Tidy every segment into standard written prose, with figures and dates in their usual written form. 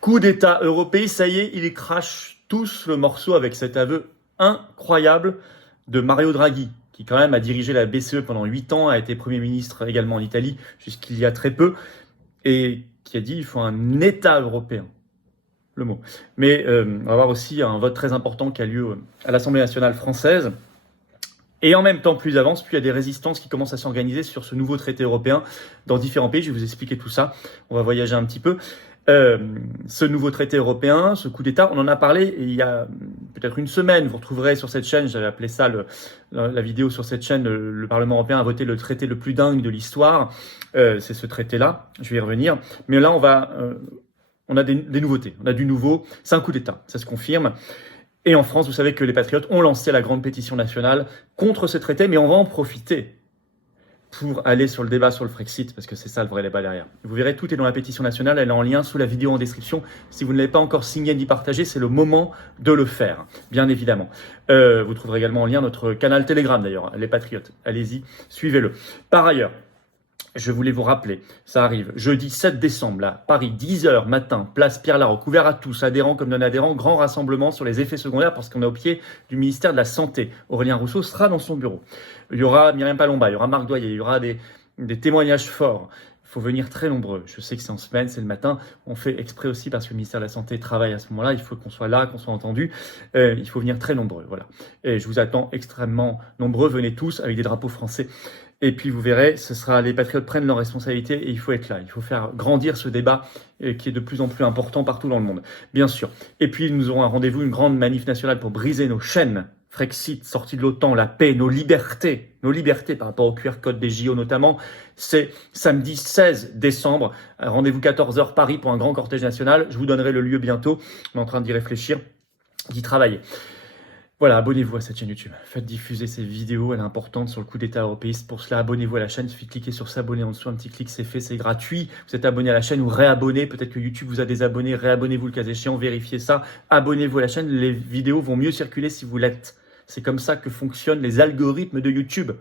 Coup d'État européen, ça y est, ils crachent tous le morceau avec cet aveu incroyable de Mario Draghi, qui quand même a dirigé la BCE pendant 8 ans, a été Premier ministre également en Italie jusqu'il y a très peu, et qui a dit il faut un État européen. Le mot. Mais on va avoir aussi un vote très important qui a lieu à l'Assemblée nationale française. Et en même temps, plus avance, plus il y a des résistances qui commencent à s'organiser sur ce nouveau traité européen dans différents pays. Je vais vous expliquer tout ça. On va voyager un petit peu. Ce nouveau traité européen, ce coup d'État, on en a parlé il y a peut-être une semaine. Vous retrouverez sur cette chaîne, j'avais appelé ça la vidéo sur cette chaîne, le Parlement européen a voté le traité le plus dingue de l'histoire. C'est ce traité-là, je vais y revenir. Mais là, on a des nouveautés, on a du nouveau. C'est un coup d'État, ça se confirme. Et en France, vous savez que les Patriotes ont lancé la grande pétition nationale contre ce traité, mais on va en profiter pour aller sur le débat sur le Frexit, parce que c'est ça le vrai débat derrière. Vous verrez, tout est dans la pétition nationale, elle est en lien sous la vidéo en description. Si vous ne l'avez pas encore signé ni partagé, c'est le moment de le faire, bien évidemment. Vous trouverez également en lien notre canal Telegram d'ailleurs, les Patriotes. Allez-y, suivez-le. Par ailleurs, je voulais vous rappeler, ça arrive jeudi 7 décembre, là, Paris, 10h matin, place Pierre-Laroque, ouvert à tous, adhérents comme non-adhérents, grand rassemblement sur les effets secondaires parce qu'on est au pied du ministère de la Santé. Aurélien Rousseau sera dans son bureau. Il y aura Myriam Palomba, il y aura Marc Doyer, il y aura des témoignages forts. Il faut venir très nombreux. Je sais que c'est en semaine, c'est le matin. On fait exprès aussi parce que le ministère de la Santé travaille à ce moment-là. Il faut qu'on soit là, qu'on soit entendu. Il faut venir très nombreux, voilà. Et je vous attends extrêmement nombreux. Venez tous avec des drapeaux français. Et puis vous verrez, les Patriotes prennent leurs responsabilités et il faut être là. Il faut faire grandir ce débat qui est de plus en plus important partout dans le monde, bien sûr. Et puis nous aurons un rendez-vous, une grande manif nationale pour briser nos chaînes. Frexit, sortie de l'OTAN, la paix, nos libertés par rapport au QR code des JO notamment. C'est samedi 16 décembre, rendez-vous 14h Paris pour un grand cortège national. Je vous donnerai le lieu bientôt. On est en train d'y réfléchir, d'y travailler. Voilà, abonnez-vous à cette chaîne YouTube. Faites diffuser ces vidéos, elle est importante sur le coup d'État européiste. Pour cela, abonnez-vous à la chaîne. Il suffit de cliquer sur s'abonner en dessous, un petit clic, c'est fait, c'est gratuit. Vous êtes abonné à la chaîne ou réabonné. Peut-être que YouTube vous a désabonné. Réabonnez-vous le cas échéant, vérifiez ça. Abonnez-vous à la chaîne. Les vidéos vont mieux circuler si vous l'êtes. C'est comme ça que fonctionnent les algorithmes de YouTube.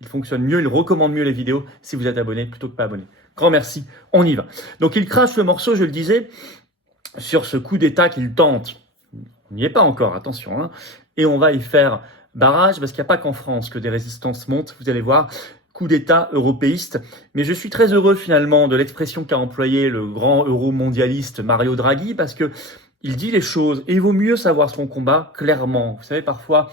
Ils fonctionnent mieux, ils recommandent mieux les vidéos si vous êtes abonné plutôt que pas abonné. Grand merci, on y va. Donc il crache le morceau, je le disais, sur ce coup d'État qu'il tente. On n'y est pas encore, attention, hein. Et on va y faire barrage, parce qu'il n'y a pas qu'en France que des résistances montent, vous allez voir, coup d'État européiste. Mais je suis très heureux finalement de l'expression qu'a employé le grand euro-mondialiste Mario Draghi, parce que il dit les choses, et il vaut mieux savoir son combat clairement. Vous savez, parfois,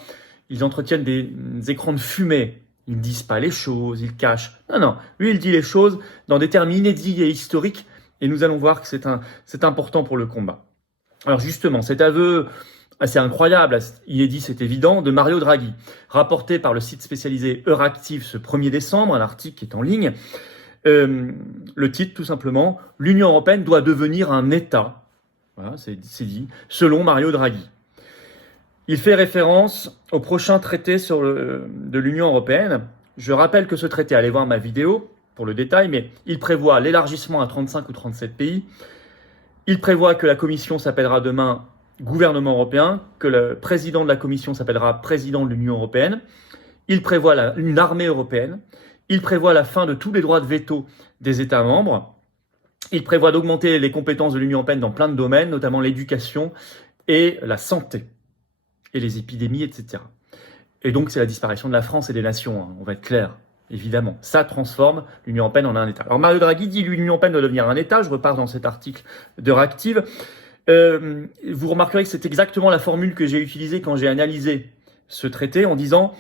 ils entretiennent des écrans de fumée. Ils ne disent pas les choses, ils cachent. Non, lui, il dit les choses dans des termes inédits et historiques, et nous allons voir que c'est important pour le combat. Alors justement, cet aveu assez incroyable, inédit, c'est évident, de Mario Draghi, rapporté par le site spécialisé Euractiv ce 1er décembre, un article qui est en ligne. Le titre, tout simplement, « L'Union européenne doit devenir un État ». Voilà, c'est dit, selon Mario Draghi. Il fait référence au prochain traité de l'Union européenne. Je rappelle que ce traité, allez voir ma vidéo pour le détail, mais il prévoit l'élargissement à 35 ou 37 pays. Il prévoit que la Commission s'appellera demain gouvernement européen, que le président de la Commission s'appellera président de l'Union européenne. Il prévoit une armée européenne. Il prévoit la fin de tous les droits de veto des États membres. Il prévoit d'augmenter les compétences de l'Union européenne dans plein de domaines, notamment l'éducation et la santé, et les épidémies, etc. Et donc, c'est la disparition de la France et des nations, hein, on va être clair, évidemment. Ça transforme l'Union européenne en un État. Alors, Mario Draghi dit que l'Union européenne doit devenir un État. Je repars dans cet article de Euractiv. Vous remarquerez que c'est exactement la formule que j'ai utilisée quand j'ai analysé ce traité en disant,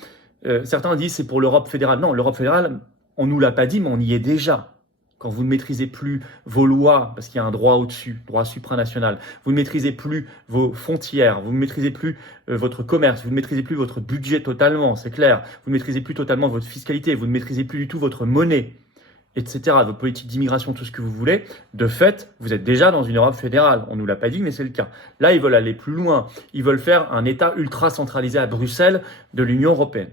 certains disent c'est pour l'Europe fédérale. Non, l'Europe fédérale, on nous l'a pas dit, mais on y est déjà. Quand vous ne maîtrisez plus vos lois, parce qu'il y a un droit au-dessus, droit supranational, vous ne maîtrisez plus vos frontières, vous ne maîtrisez plus votre commerce, vous ne maîtrisez plus votre budget totalement, c'est clair, vous ne maîtrisez plus totalement votre fiscalité, vous ne maîtrisez plus du tout votre monnaie, etc., votre politique d'immigration, tout ce que vous voulez, de fait, vous êtes déjà dans une Europe fédérale. On ne nous l'a pas dit, mais c'est le cas. Là, ils veulent aller plus loin. Ils veulent faire un État ultra centralisé à Bruxelles de l'Union européenne.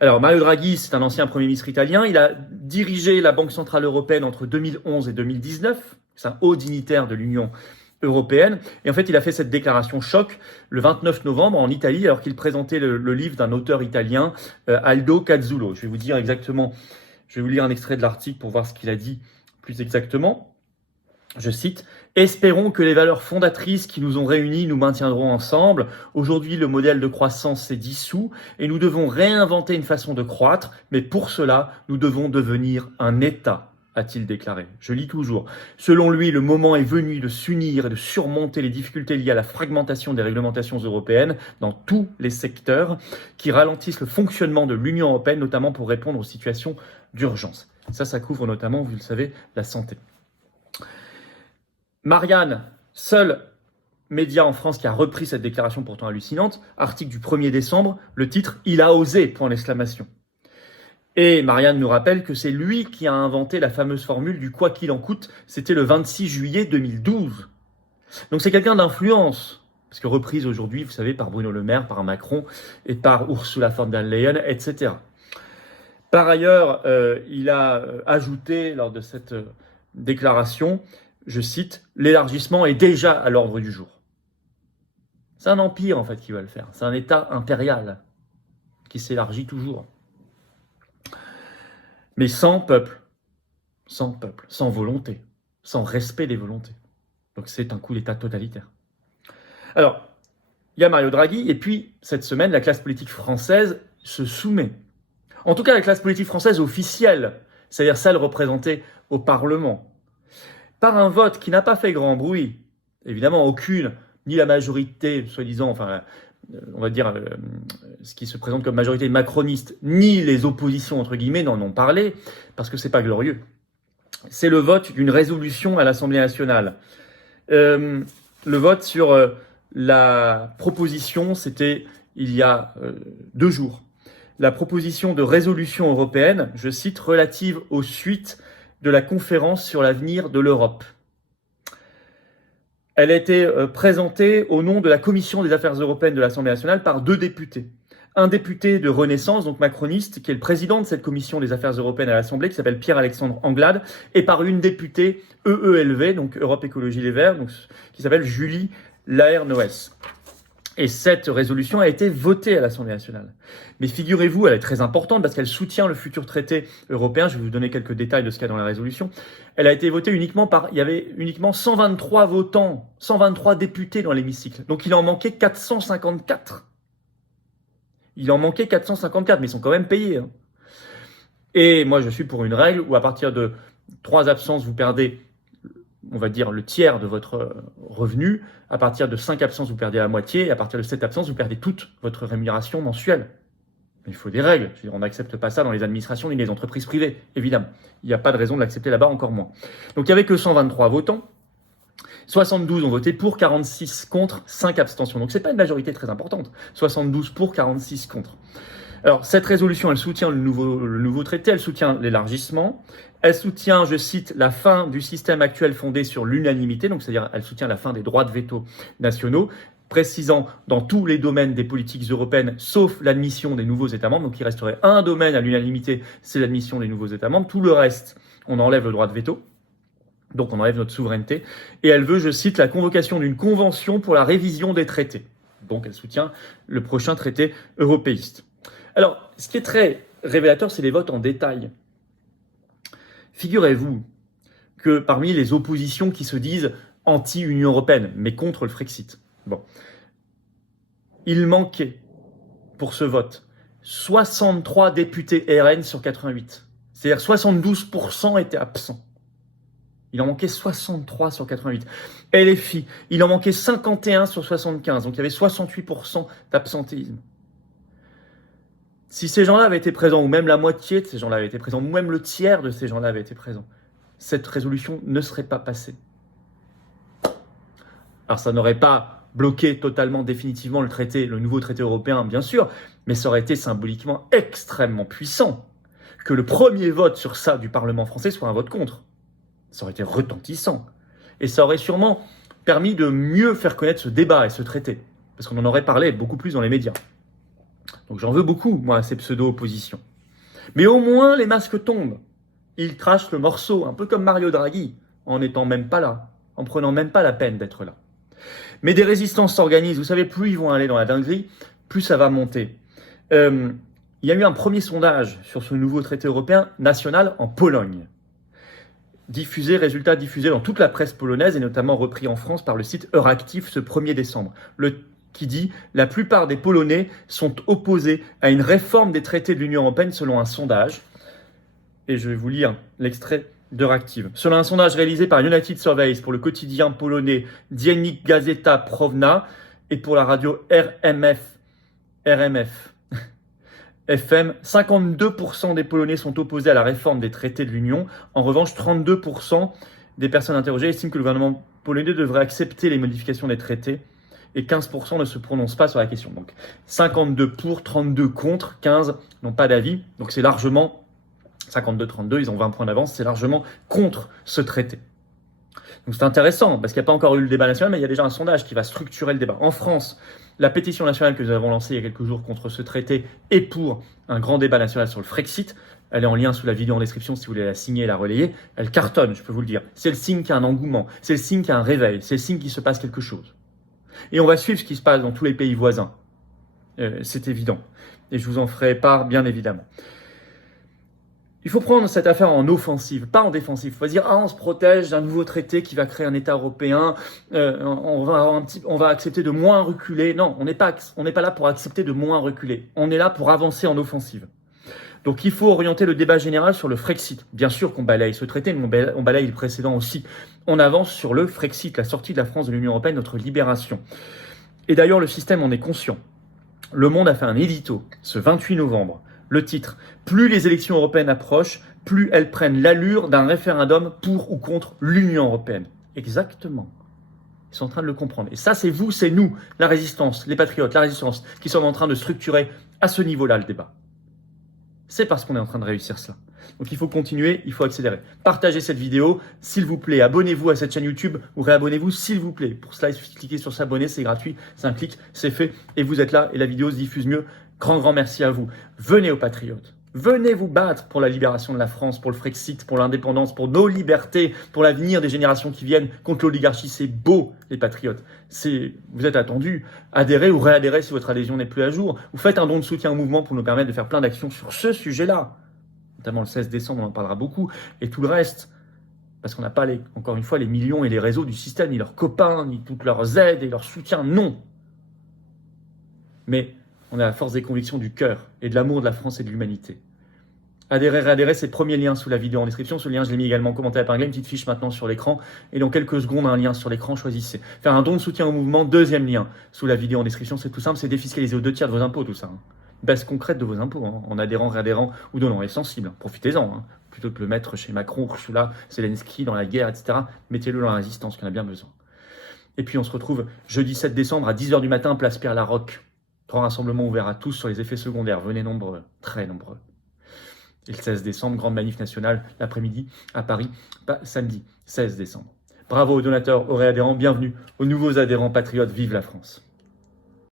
Alors, Mario Draghi, c'est un ancien Premier ministre italien. Il a dirigé la Banque centrale européenne entre 2011 et 2019. C'est un haut dignitaire de l'Union européenne. Et en fait, il a fait cette déclaration choc le 29 novembre en Italie, alors qu'il présentait le livre d'un auteur italien, Aldo Cazzullo. Je vais vous dire exactement, je vais vous lire un extrait de l'article pour voir ce qu'il a dit plus exactement. Je cite, « Espérons que les valeurs fondatrices qui nous ont réunis nous maintiendront ensemble. Aujourd'hui, le modèle de croissance s'est dissous et nous devons réinventer une façon de croître, mais pour cela, nous devons devenir un État, a-t-il déclaré. » Je lis toujours. Selon lui, le moment est venu de s'unir et de surmonter les difficultés liées à la fragmentation des réglementations européennes dans tous les secteurs qui ralentissent le fonctionnement de l'Union européenne, notamment pour répondre aux situations d'urgence. Ça couvre notamment, vous le savez, la santé. Marianne, seul média en France qui a repris cette déclaration pourtant hallucinante, article du 1er décembre, le titre « Il a osé !» point d'exclamation. Et Marianne nous rappelle que c'est lui qui a inventé la fameuse formule du « quoi qu'il en coûte », c'était le 26 juillet 2012. Donc c'est quelqu'un d'influence, parce que reprise aujourd'hui, vous savez, par Bruno Le Maire, par Macron et par Ursula von der Leyen, etc. Par ailleurs, il a ajouté lors de cette déclaration, je cite, « L'élargissement est déjà à l'ordre du jour ». C'est un empire, en fait, qui va le faire. C'est un État impérial qui s'élargit toujours. Mais sans peuple, sans volonté, sans respect des volontés. Donc c'est un coup d'État totalitaire. Alors, il y a Mario Draghi, et puis, cette semaine, la classe politique française se soumet. En tout cas, la classe politique française officielle, c'est-à-dire celle représentée au Parlement, par un vote qui n'a pas fait grand bruit, évidemment aucune, ni la majorité, soi-disant, enfin, on va dire, ce qui se présente comme majorité macroniste, ni les oppositions, entre guillemets, n'en ont parlé, parce que c'est pas glorieux. C'est le vote d'une résolution à l'Assemblée nationale. Le vote sur la proposition, c'était il y a 2 jours. La proposition de résolution européenne, je cite, relative aux suites de la conférence sur l'avenir de l'Europe. Elle a été présentée au nom de la Commission des affaires européennes de l'Assemblée nationale par 2 députés. Un député de Renaissance, donc macroniste, qui est le président de cette Commission des affaires européennes à l'Assemblée, qui s'appelle Pierre-Alexandre Anglade, et par une députée EELV, donc Europe Écologie Les Verts, donc, qui s'appelle Julie Laernoes. Et cette résolution a été votée à l'Assemblée nationale. Mais figurez-vous, elle est très importante parce qu'elle soutient le futur traité européen. Je vais vous donner quelques détails de ce qu'il y a dans la résolution. Elle a été votée il y avait uniquement 123 votants, 123 députés dans l'hémicycle. Donc il en manquait 454. Il en manquait 454, mais ils sont quand même payés. Hein. Et moi, je suis pour une règle où à partir de 3 absences, vous perdez, on va dire, le tiers de votre revenu. À partir de 5 absences, vous perdez la moitié. Et à partir de 7 absences, vous perdez toute votre rémunération mensuelle. Mais il faut des règles. Je veux dire, on n'accepte pas ça dans les administrations ni les entreprises privées, évidemment. Il n'y a pas de raison de l'accepter là-bas, encore moins. Donc il n'y avait que 123 votants. 72 ont voté pour, 46 contre, 5 abstentions. Donc c'est pas une majorité très importante. 72 pour, 46 contre. Alors, cette résolution, elle soutient le nouveau traité, elle soutient l'élargissement, elle soutient, je cite, la fin du système actuel fondé sur l'unanimité, donc c'est-à-dire elle soutient la fin des droits de veto nationaux, précisant dans tous les domaines des politiques européennes, sauf l'admission des nouveaux États membres, donc il resterait un domaine à l'unanimité, c'est l'admission des nouveaux États membres, tout le reste, on enlève le droit de veto. Donc on enlève notre souveraineté. Et elle veut, je cite, la convocation d'une convention pour la révision des traités. Donc elle soutient le prochain traité européiste. Alors, ce qui est très révélateur, c'est les votes en détail. Figurez-vous que parmi les oppositions qui se disent anti-Union européenne, mais contre le Frexit, il manquait pour ce vote 63 députés RN sur 88. C'est-à-dire 72% étaient absents. Il en manquait 63 sur 88. LFI, il en manquait 51 sur 75. Donc il y avait 68% d'absentéisme. Si ces gens-là avaient été présents, ou même la moitié de ces gens-là avaient été présents, ou même le tiers de ces gens-là avaient été présents, cette résolution ne serait pas passée. Alors ça n'aurait pas bloqué totalement, définitivement le nouveau traité européen, bien sûr, mais ça aurait été symboliquement extrêmement puissant que le premier vote sur ça du Parlement français soit un vote contre. Ça aurait été retentissant. Et ça aurait sûrement permis de mieux faire connaître ce débat et ce traité, parce qu'on en aurait parlé beaucoup plus dans les médias. Donc j'en veux beaucoup, moi, à ces pseudo-oppositions. Mais au moins, les masques tombent. Ils crachent le morceau, un peu comme Mario Draghi, en n'étant même pas là, en prenant même pas la peine d'être là. Mais des résistances s'organisent. Vous savez, plus ils vont aller dans la dinguerie, plus ça va monter. Il y a eu un premier sondage sur ce nouveau traité européen national en Pologne. résultat diffusé dans toute la presse polonaise et notamment repris en France par le site Euractiv ce 1er décembre. Qui dit « La plupart des Polonais sont opposés à une réforme des traités de l'Union européenne selon un sondage. » Et je vais vous lire l'extrait d'Euractiv. Selon un sondage réalisé par United Surveys pour le quotidien polonais Dziennik Gazeta Prawna et pour la radio RMF FM, 52% des Polonais sont opposés à la réforme des traités de l'Union. En revanche, 32% des personnes interrogées estiment que le gouvernement polonais devrait accepter les modifications des traités et 15% ne se prononcent pas sur la question. Donc 52 pour, 32 contre, 15 n'ont pas d'avis. Donc c'est largement 52-32, ils ont 20 points d'avance, c'est largement contre ce traité. Donc c'est intéressant parce qu'il n'y a pas encore eu le débat national, mais il y a déjà un sondage qui va structurer le débat. En France, la pétition nationale que nous avons lancée il y a quelques jours contre ce traité est pour un grand débat national sur le Frexit. Elle est en lien sous la vidéo en description si vous voulez la signer et la relayer. Elle cartonne, je peux vous le dire. C'est le signe qu'il y a un engouement, c'est le signe qu'il y a un réveil, c'est le signe qu'il se passe quelque chose. Et on va suivre ce qui se passe dans tous les pays voisins. C'est évident. Et je vous en ferai part, bien évidemment. Il faut prendre cette affaire en offensive, pas en défensive. Il faut se dire, on se protège d'un nouveau traité qui va créer un État européen, on va accepter de moins reculer. Non, on n'est pas là pour accepter de moins reculer. On est là pour avancer en offensive. Donc il faut orienter le débat général sur le Frexit. Bien sûr qu'on balaye ce traité, mais on balaye le précédent aussi. On avance sur le Frexit, la sortie de la France de l'Union européenne, notre libération. Et d'ailleurs, le système en est conscient. Le Monde a fait un édito ce 28 novembre. Le titre « Plus les élections européennes approchent, plus elles prennent l'allure d'un référendum pour ou contre l'Union européenne. » Exactement. Ils sont en train de le comprendre. Et ça, c'est vous, c'est nous, la résistance, les patriotes, la résistance, qui sommes en train de structurer à ce niveau-là le débat. C'est parce qu'on est en train de réussir cela. Donc il faut continuer, il faut accélérer. Partagez cette vidéo, s'il vous plaît. Abonnez-vous à cette chaîne YouTube ou réabonnez-vous, s'il vous plaît. Pour cela, il suffit de cliquer sur s'abonner, c'est gratuit. C'est un clic, c'est fait. Et vous êtes là et la vidéo se diffuse mieux. Grand merci à vous. Venez aux patriotes. Venez vous battre pour la libération de la France, pour le Frexit, pour l'indépendance, pour nos libertés, pour l'avenir des générations qui viennent contre l'oligarchie. C'est beau, les patriotes. Vous êtes attendus. Adhérez ou réadhérez si votre adhésion n'est plus à jour. Ou faites un don de soutien au mouvement pour nous permettre de faire plein d'actions sur ce sujet-là. Notamment le 16 décembre, on en parlera beaucoup. Et tout le reste. Parce qu'on n'a pas, encore une fois, les millions et les réseaux du système, ni leurs copains, ni toutes leurs aides et leur soutien. Non. Mais on a la force des convictions du cœur et de l'amour de la France et de l'humanité. Adhérez, réadhérez, c'est le premier lien sous la vidéo en description. Ce lien, je l'ai mis également en commentaire épinglé, une petite fiche maintenant sur l'écran. Et dans quelques secondes, un lien sur l'écran, choisissez. Faire un don de soutien au mouvement, deuxième lien sous la vidéo en description. C'est tout simple, c'est défiscaliser aux 2 tiers de vos impôts, tout ça. Baisse concrète de vos impôts, en adhérant, réadhérant ou donnant. Et sensible, profitez-en. Plutôt que de le mettre chez Macron, Ursula, Zelensky, dans la guerre, etc. Mettez-le dans la résistance, qu'on a bien besoin. Et puis on se retrouve jeudi 7 décembre à 10h du matin, place Pierre Laroque. Grand rassemblement ouvert à tous sur les effets secondaires. Venez nombreux, très nombreux. Et le 16 décembre, grande manif nationale l'après-midi à Paris, samedi 16 décembre. Bravo aux donateurs, aux réadhérents, bienvenue aux nouveaux adhérents patriotes, vive la France.